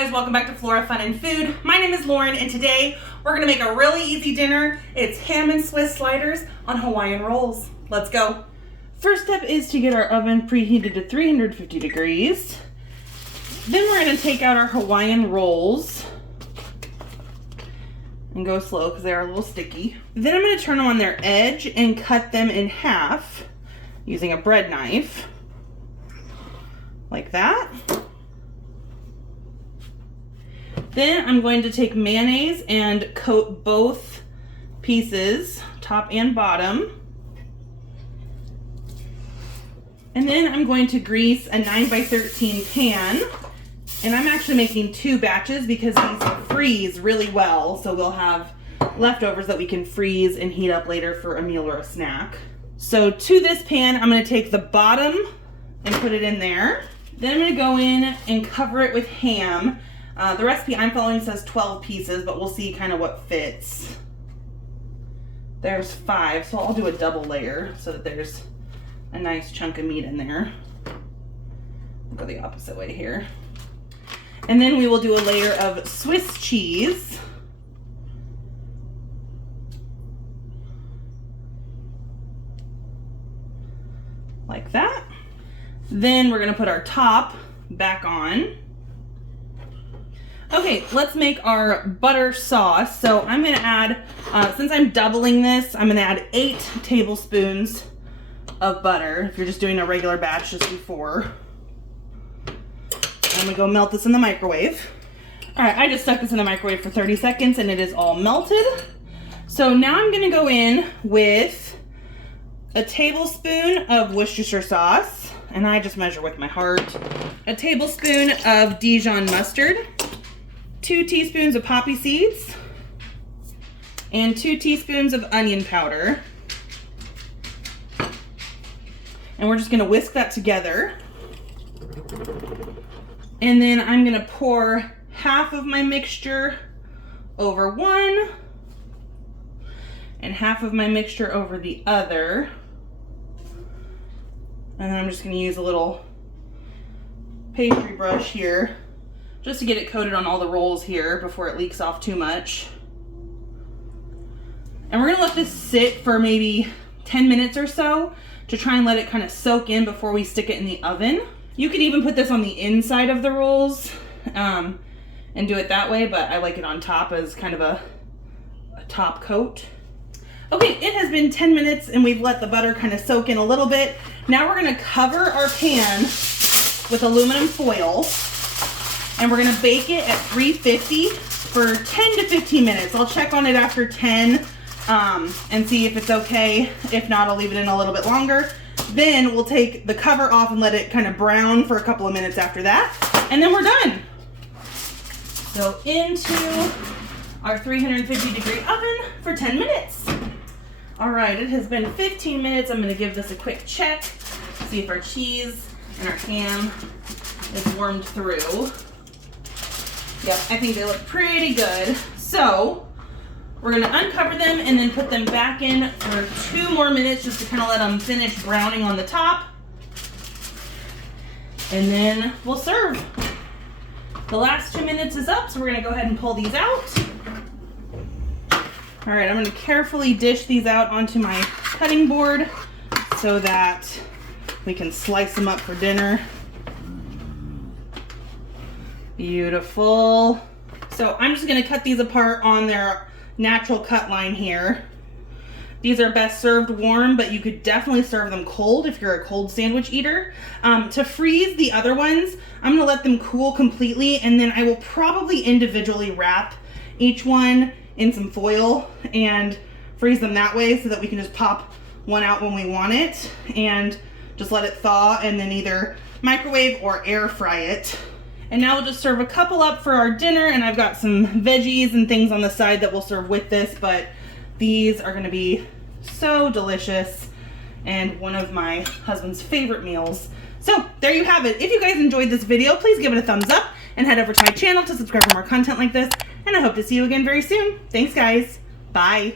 guys, welcome back to Flora Fun and Food. My name is Lauren and today we're gonna make a really easy dinner. It's ham and Swiss sliders on Hawaiian rolls. Let's go. First step is to get our oven preheated to 350 degrees. Then we're gonna take out our Hawaiian rolls and go slow because they are a little sticky. Then I'm gonna turn them on their edge and cut them in half using a bread knife, like that. Then I'm going to take mayonnaise and coat both pieces, top and bottom. And then I'm going to grease a 9x13 pan. And I'm actually making 2 batches because these freeze really well. So we'll have leftovers that we can freeze and heat up later for a meal or a snack. So to this pan, I'm going to take the bottom and put it in there. Then I'm going to go in and cover it with ham. The recipe I'm following says 12 pieces, but we'll see kind of what fits. There's 5, so I'll do a double layer so that there's a nice chunk of meat in there. I'll go the opposite way here. And then we will do a layer of Swiss cheese. Like that. Then we're gonna put our top back on. Okay, let's make our butter sauce. So I'm gonna add, since I'm doubling this, I'm gonna add 8 tablespoons of butter. If you're just doing a regular batch, just do 4. I'm gonna go melt this in the microwave. All right, I just stuck this in the microwave for 30 seconds and it is all melted. So now I'm gonna go in with a tablespoon of Worcestershire sauce, and I just measure with my heart. A tablespoon of Dijon mustard. 2 teaspoons of poppy seeds, and 2 teaspoons of onion powder. And we're just gonna whisk that together. And then I'm gonna pour half of my mixture over one, and half of my mixture over the other. And then I'm just gonna use a little pastry brush here just to get it coated on all the rolls here before it leaks off too much. And we're gonna let this sit for maybe 10 minutes or so to try and let it kind of soak in before we stick it in the oven. You could even put this on the inside of the rolls and do it that way, but I like it on top as kind of a top coat. Okay, it has been 10 minutes and we've let the butter kind of soak in a little bit. Now we're gonna cover our pan with aluminum foil. And we're gonna bake it at 350 for 10 to 15 minutes. I'll check on it after 10 and see if it's okay. If not, I'll leave it in a little bit longer. Then we'll take the cover off and let it kind of brown for a couple of minutes after that. And then we're done. So into our 350 degree oven for 10 minutes. All right, it has been 15 minutes. I'm gonna give this a quick check, see if our cheese and our ham is warmed through. Yep, I think they look pretty good. So we're gonna uncover them and then put them back in for 2 more minutes just to kind of let them finish browning on the top. And then we'll serve. The last 2 minutes is up, so we're gonna go ahead and pull these out. All right, I'm gonna carefully dish these out onto my cutting board so that we can slice them up for dinner. Beautiful. So I'm just gonna cut these apart on their natural cut line here. These are best served warm, but you could definitely serve them cold if you're a cold sandwich eater. To freeze the other ones, I'm gonna let them cool completely, and then I will probably individually wrap each one in some foil and freeze them that way so that we can just pop one out when we want it and just let it thaw and then either microwave or air fry it. And now we'll just serve a couple up for our dinner, and I've got some veggies and things on the side that we'll serve with this, but these are gonna be so delicious and one of my husband's favorite meals. So there you have it. If you guys enjoyed this video, please give it a thumbs up and head over to my channel to subscribe for more content like this, and I hope to see you again very soon. Thanks guys, bye.